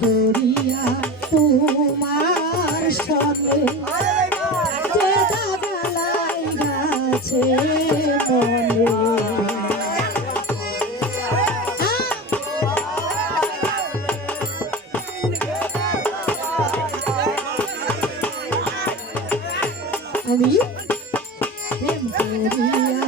দরিয়া তোমার সঙ্গে দাদালাই গাছে মনে। আমি প্রেম করিয়া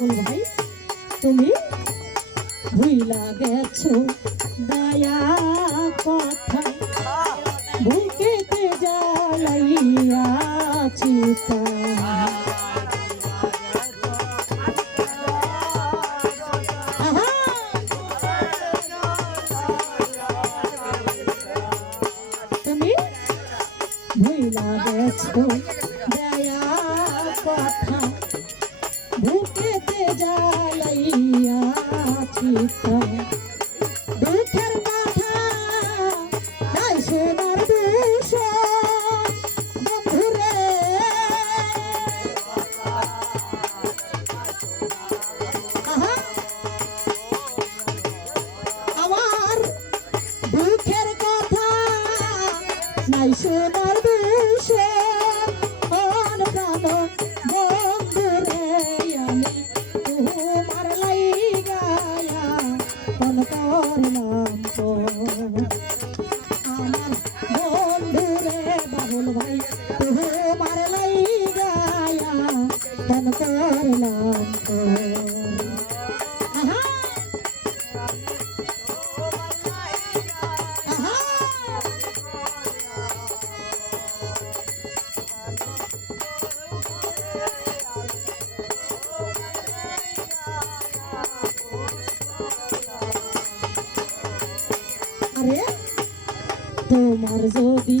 পাগল ভাই তুমি ভুইলা গেছো দয়া কথা। বুকেতে জ্বালাইয়া চিতা ভুইলা গেছো ಗೀತಾ ভাই তবু মারলাই গায়া কেন করলাম আরে তোমার যদি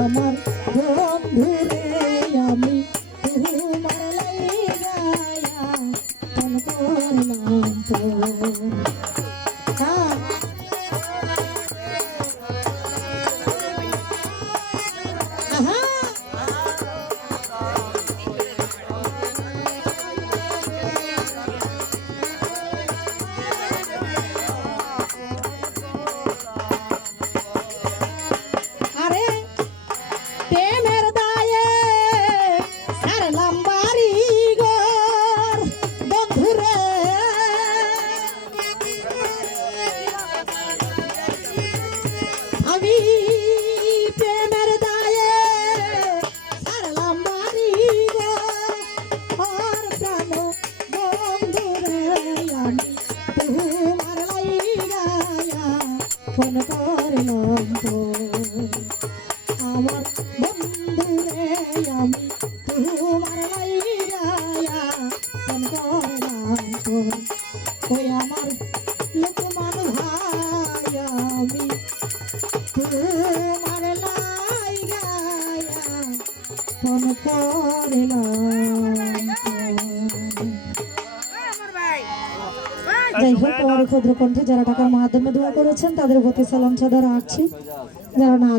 আমার বন্ধুরে যাই হোক আমার ক্ষুদ্র কণ্ঠে যারা টাকার মাধ্যমে দোয়া করেছেন, তাদের প্রতি সালাম সাদা রাখছি। যারা না